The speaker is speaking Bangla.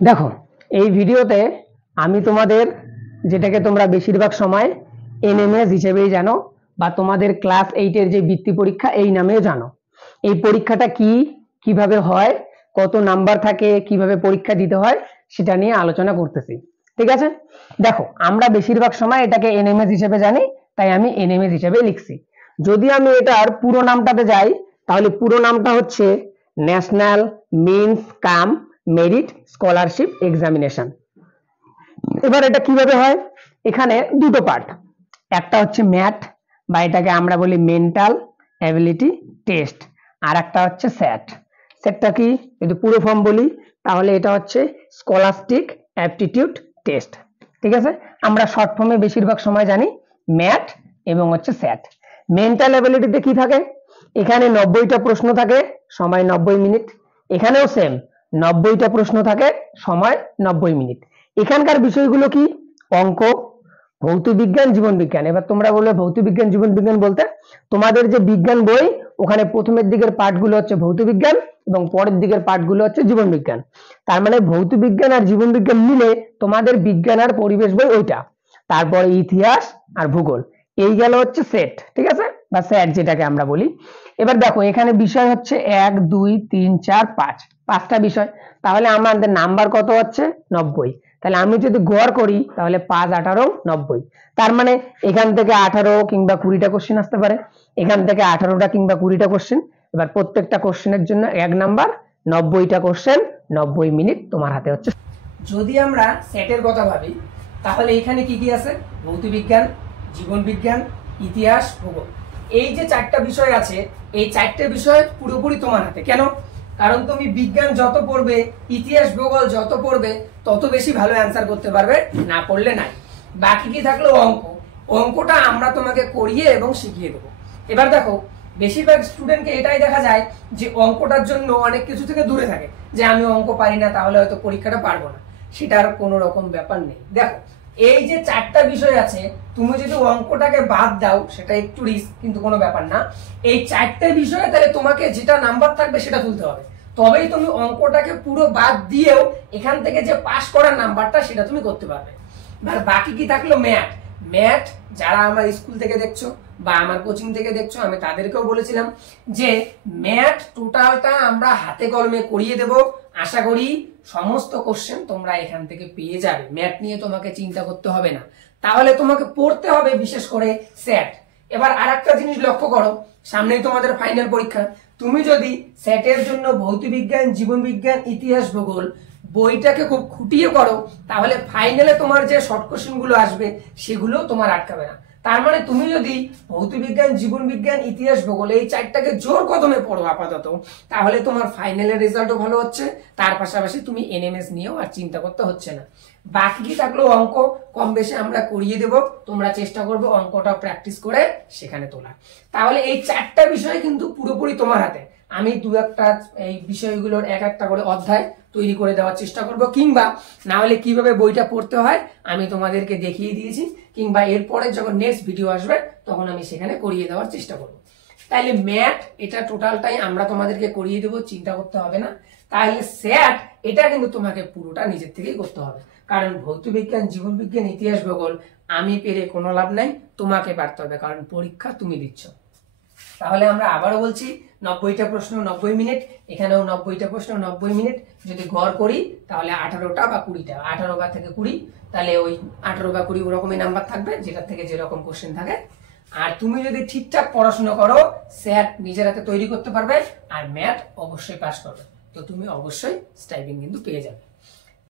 দেখো এই ভিডিওতে আমি তোমাদের যেটাকে তোমরা বেশিরভাগ সময় এনএমএস হিসেবেই জানো বা তোমাদের ক্লাস 8 এর যে বৃত্তি পরীক্ষা এই নামেও জানো। এই পরীক্ষাটা কি, কিভাবে হয়, কত নাম্বার থাকে, কিভাবে পরীক্ষা দিতে হয় সেটা নিয়ে আলোচনা করতেছি। ঠিক আছে, দেখো আমরা বেশিরভাগ সময় এটাকে এনএমএস হিসেবে জানি, তাই আমি এনএমএস হিসেবে লিখছি। যদি আমি এটার পুরো নামটাতে যাই তাহলে পুরো নামটা হচ্ছে ন্যাশনাল মিন্স কাম মেরিট স্কলারশিপ এক্সামিনেশন। এবার এটা কিভাবে হয়, এখানে দুটো পার্ট, একটা হচ্ছে ম্যাথ বা এটাকে আমরা বলি মেন্টাল অ্যাবিলিটি টেস্ট, আর একটা হচ্ছে স্যাট। স্যাটটা কি, যদি পুরো ফর্ম বলি তাহলে এটা হচ্ছে স্কলাস্টিক অ্যাপটিটিউড টেস্ট। ঠিক আছে, আমরা শর্ট ফর্মে বেশিরভাগ সময় জানি ম্যাথ এবং হচ্ছে স্যাট। মেন্টাল অ্যাবিলিটিতে কি থাকে, এখানে 90টা প্রশ্ন থাকে, সময় 90 মিনিট। এখানেও সেম 90টা প্রশ্ন থাকে, সময় 90 মিনিট। এখানকার বিষয়গুলো কি, অঙ্ক, ভৌত বিজ্ঞান, জীবন বিজ্ঞান। এবার তোমরা বলবে ভৌত বিজ্ঞান জীবন বিজ্ঞান বলতে তোমাদের যে বিজ্ঞান বই ওখানে প্রথমের দিকের পাঠগুলো হচ্ছে ভৌত বিজ্ঞান এবং পরের দিকের পাঠগুলো হচ্ছে জীবন বিজ্ঞান। তার মানে ভৌত বিজ্ঞান আর জীবন বিজ্ঞান মিলে তোমাদের বিজ্ঞান আর পরিবেশ বই ওইটা, তারপরে ইতিহাস আর ভূগোল, এই গেল হচ্ছে সেট। ঠিক আছে, বা সেট যেটাকে আমরা বলি। এবার দেখো এখানে বিষয় হচ্ছে 1 2 3 4 5, পাঁচটা বিষয়, তাহলে আমাদের নাম্বার কত হচ্ছে 90। তাহলে আমি যদি গড় করি তাহলে 5 18 90, তার মানে এখান থেকে 18 কিংবা 20টা কোশ্চেন আসতে পারে, এখান থেকে 18টা কিংবা 20টা কোশ্চেন। এবার প্রত্যেকটা কোশ্চেনের জন্য 1 নাম্বার, 90টা কোশ্চেন, 90 মিনিট তোমার হাতে হচ্ছে। যদি আমরা সেটের কথা ভাবি তাহলে এখানে কি কি আছে, ভৌত বিজ্ঞান, জীবন বিজ্ঞান, ইতিহাস, ভূগোল, এই যে 4টা বিষয় আছে, এই 4টে বিষয় পুরোপুরি তোমার হাতে। কেন, কারণ তুমি বিজ্ঞান যত পড়বে, ইতিহাস ভূগোল যত পড়বে তত বেশি ভালো অ্যান্সার করতে পারবে, না পড়লে নাই। বাকি কি থাকলো, অঙ্ক। অঙ্কটা আমরা তোমাকে করিয়ে এবং শিখিয়ে দেবো। এবার দেখো বেশিরভাগ স্টুডেন্টকে এটাই দেখা যায় যে অঙ্কটার জন্য অনেক কিছু থেকে দূরে থাকে, যে আমি অঙ্ক পারি না তাহলে হয়তো পরীক্ষাটা পারবো না। সেটার কোনো রকম ব্যাপার নেই। দেখো এই যে 4টা বিষয় আছে, তুমি যদি অঙ্কটাকে বাদ দাও সেটা একটু রিস্ক, কিন্তু কোনো ব্যাপার না। এই 4টে বিষয়ে তাহলে তোমাকে যেটা নাম্বার থাকবে সেটা তুলতে হবে, তবেই তুমি অঙ্কটাকে পুরো বাদ দিয়েও এখান থেকে যে পাস করার নাম্বারটা সেটা তুমি করতে পারবে। আর বাকি কি থাকলো, ম্যাথ। ম্যাথ যারা আমার স্কুল থেকে দেখছো বা আমার কোচিং থেকে দেখছো, আমি তাদেরকেও বলেছিলাম যে ম্যাথ টোটালটা আমরা হাতে কলমে করিয়ে দেব। আশা করি সমস্ত কোশ্চেন তোমরা এখান থেকে পেয়ে যাবে, ম্যাথ নিয়ে তোমাকে চিন্তা করতে হবে না। তাহলে তোমাকে পড়তে হবে বিশেষ করে স্যাট। এবার আরেকটা জিনিস লক্ষ্য করো, সামনেই তোমাদের ফাইনাল পরীক্ষা। তুমি যদি স্যাটের জন্য ভৌত বিজ্ঞান, জীবন বিজ্ঞান, ইতিহাস, ভূগোল বইটাকে খুব খুঁটিয়ে করো, তাহলে ফাইনালে তোমার যে শর্ট কোশ্চেন গুলো আসবে সেগুলো তোমার আটকাবে না। তার মানে তুমি যদি ভৌত বিজ্ঞান, জীবন বিজ্ঞান, ইতিহাস, ভূগোল এই 4টাকে জোর কদমে পড়ো আপাতত, তাহলে তোমার ফাইনালের রেজাল্টও ভালো হচ্ছে, তার পাশাপাশি তুমি এনএমএস নিয়েও আর চিন্তা করতে হচ্ছে না। বাকি কি থাকলো, অঙ্ক। কম বেশি আমরা করিয়ে দেব, তোমরা চেষ্টা করবে অঙ্কটা প্র্যাকটিস করে সেখানে তোলা। তাহলে এই 4টা বিষয় কিন্তু পুরোপুরি তোমার হাতে। আমি দু একটা এই বিষয়গুলোর এক একটা করে অধ্যায় তৈরি করে দেওয়ার চেষ্টা করব, কিংবা না হলে কিভাবে বইটা পড়তে হয় আমি তোমাদেরকে দেখিয়ে দিয়েছি, কিংবা এরপরে যখন নেক্সট ভিডিও আসবে তখন আমি সেখানে করিয়ে দেওয়ার চেষ্টা করব। তাহলে ম্যাথ এটা টোটালটাই আমরা তোমাদেরকে করিয়ে দেবো, চিন্তা করতে হবে না। তাহলে স্যাট এটা কিন্তু তোমাকে পুরোটা নিজের থেকেই করতে হবে, কারণ ভৌত বিজ্ঞান, জীবন বিজ্ঞান, ইতিহাস, ভূগোল আমি পেরে কোনো লাভ নাই, তোমাকে পারতে হবে, কারণ পরীক্ষা তুমি দিচ্ছ। তাহলে আমরা আবারও বলছি 90টা প্রশ্ন 90 মিনিট, এখানেও 90টা প্রশ্ন 90 মিনিট। যদি গড় করি তাহলে 18টা বা 20টা, 18 বা থেকে 20, তাহলে ওই 18 বা 20 ওরকমই নাম্বার থাকবে, যেটা থেকে যেরকম কোশ্চেন থাকে। আর তুমি যদি ঠিকঠাক পড়াশোনা করো, স্যাট নিজের হাতে তৈরি করতে পারবে, আর ম্যাথ অবশ্যই পাস করবে, তো তুমি অবশ্যই স্টাইপেন্ড কিন্তু পেয়ে যাবে।